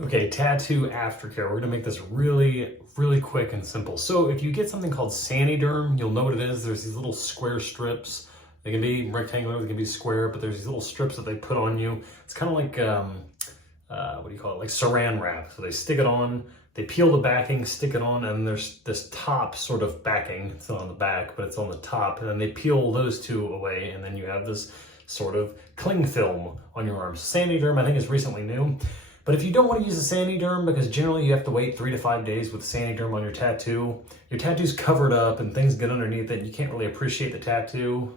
Okay, tattoo aftercare. We're gonna make this really, really quick and simple. So if you get something called Sani-Derm, you'll know what it is. There's these little square strips. They can be rectangular, they can be square, but there's these little strips that they put on you. It's kind of like, what do you call it? Like saran wrap. So they stick it on, they peel the backing, stick it on, and there's this top sort of backing. It's not on the back, but it's on the top. And then they peel those two away, and then you have this sort of cling film on your arms. Sani-Derm, I think, is recently new. But if you don't want to use a Sani-Derm, because generally you have to wait 3 to 5 days with Sani-Derm on your tattoo's covered up and things get underneath it, and you can't really appreciate the tattoo,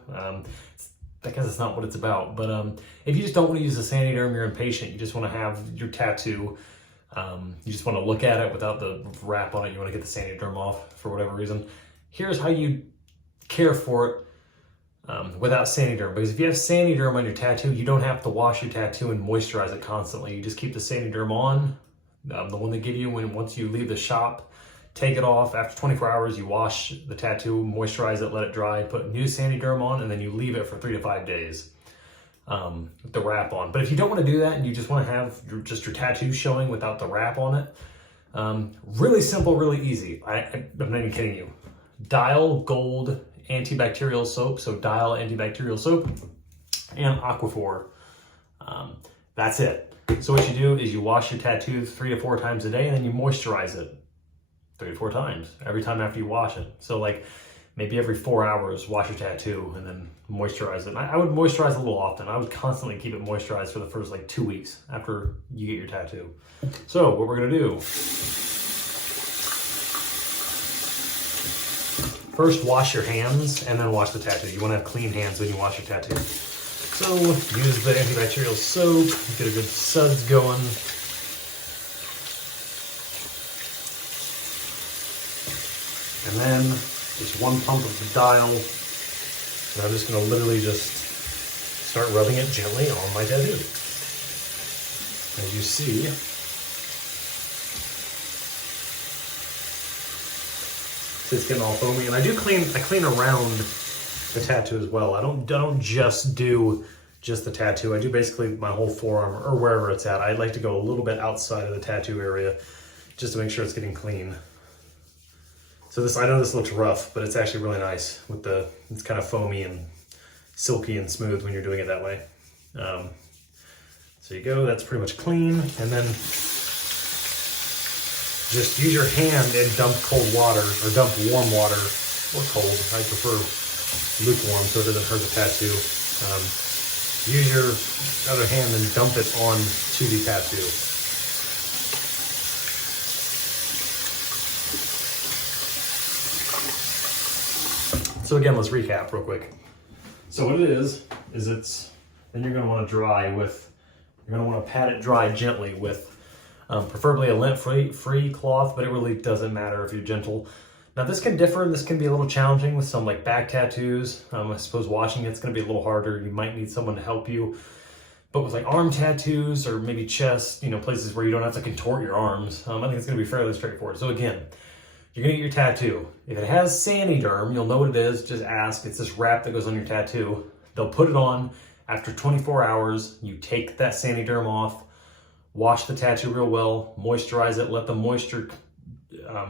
because it's not what it's about. But if you just don't want to use the Sani-Derm, you're impatient, you just want to have your tattoo, you just want to look at it without the wrap on it, you want to get the Sani-Derm off for whatever reason, here's how you care for it without Sani-Derm. Because if you have Sani-Derm on your tattoo, you don't have to wash your tattoo and moisturize it constantly. You just keep the Sani-Derm on, the one they give you once you leave the shop. Take it off. After 24 hours, you wash the tattoo, moisturize it, let it dry, put new Sani-Derm on, and then you leave it for 3 to 5 days with the wrap on. But if you don't want to do that and you just want to have just your tattoo showing without the wrap on it, really simple, really easy. I'm not even kidding you. Dial Gold antibacterial soap, so Dial antibacterial soap and Aquaphor. That's it. So what you do is you wash your tattoo 3 to 4 times a day, and then you moisturize it 3 to 4 times every time after you wash it. So like maybe every 4 hours, wash your tattoo and then moisturize it. I would moisturize a little often. I would constantly keep it moisturized for the first like 2 weeks after you get your tattoo. So what we're gonna do, first, wash your hands and then wash the tattoo. You want to have clean hands when you wash your tattoo. So use the antibacterial soap, get a good suds going. And then just 1 pump of the Dial. And I'm just going to literally just start rubbing it gently on my tattoo. As you see, it's getting all foamy, and I clean around the tattoo as well. I don't just do the tattoo. I do basically my whole forearm or wherever it's at. I like to go a little bit outside of the tattoo area just to make sure it's getting clean. So I know this looks rough, but it's actually really nice with it's kind of foamy and silky and smooth when you're doing it that way. So you go, that's pretty much clean, and then just use your hand and dump cold water, or dump warm water, or cold. I prefer lukewarm so it doesn't hurt the tattoo. Use your other hand and dump it onto the tattoo. So again, let's recap real quick. So what it is then you're going to want to pat it dry gently with preferably a lint-free cloth, but it really doesn't matter if you're gentle. Now this can differ, this can be a little challenging with some like back tattoos. I suppose washing it's going to be a little harder. You might need someone to help you. But with like arm tattoos or maybe chest, places where you don't have to contort your arms, I think it's going to be fairly straightforward. So again, you're going to get your tattoo. If it has Sani-Derm, you'll know what it is. Just ask. It's this wrap that goes on your tattoo. They'll put it on. After 24 hours, you take that Sani-Derm off, wash the tattoo real well, moisturize it, let the moisture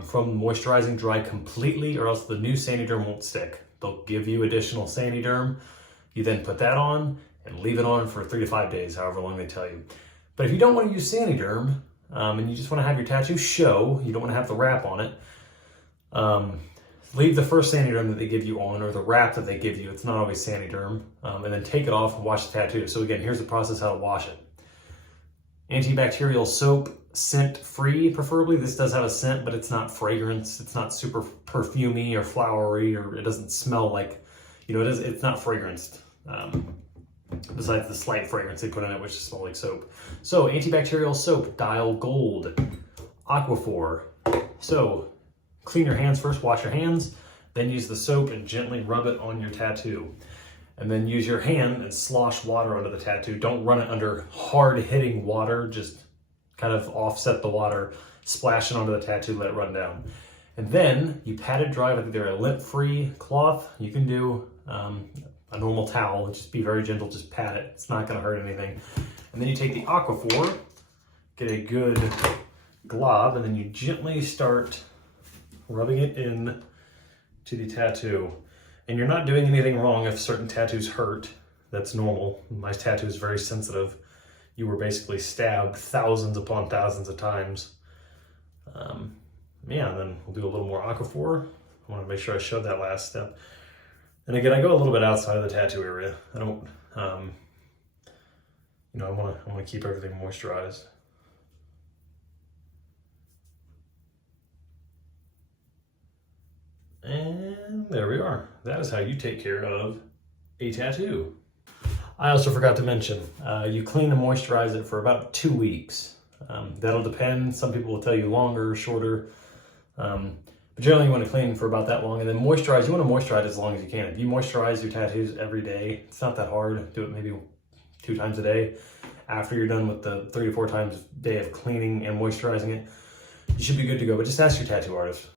from moisturizing dry completely, or else the new Sani-Derm won't stick. They'll give you additional Sani-Derm. You then put that on and leave it on for 3 to 5 days, however long they tell you. But if you don't want to use Sani-Derm, and you just want to have your tattoo show, you don't want to have the wrap on it, leave the first Sani-Derm that they give you on, or the wrap that they give you, it's not always Sani-Derm, and then take it off and wash the tattoo. So again, here's the process how to wash it. Antibacterial soap, scent-free preferably. This does have a scent, but it's not fragrance. It's not super perfumey or flowery, or it doesn't smell like, it's not fragranced. Besides the slight fragrance they put in it, which smells like soap. So antibacterial soap, Dial Gold, Aquaphor. So clean your hands first, wash your hands, then use the soap and gently rub it on your tattoo. And then use your hand and slosh water under the tattoo. Don't run it under hard-hitting water, just kind of offset the water, splash it onto the tattoo, let it run down. And then you pat it dry with either a lint-free cloth. You can do a normal towel, just be very gentle, just pat it. It's not gonna hurt anything. And then you take the Aquaphor get a good glob, and then you gently start rubbing it in to the tattoo. And you're not doing anything wrong if certain tattoos hurt. That's normal. My tattoo is very sensitive. You were basically stabbed thousands upon thousands of times. Yeah, and then we'll do a little more Aquaphor. I want to make sure I showed that last step. And again, I go a little bit outside of the tattoo area. I don't, you know, I want to keep everything moisturized. And there we are. That is how you take care of a tattoo. I also forgot to mention, you clean and moisturize it for about 2 weeks. That'll depend. Some people will tell you longer, shorter. But generally you want to clean for about that long, and then moisturize. You want to moisturize as long as you can. If you moisturize your tattoos every day, it's not that hard. Do it maybe 2 times a day. After you're done with the 3 to 4 times a day of cleaning and moisturizing it, you should be good to go. But just ask your tattoo artist.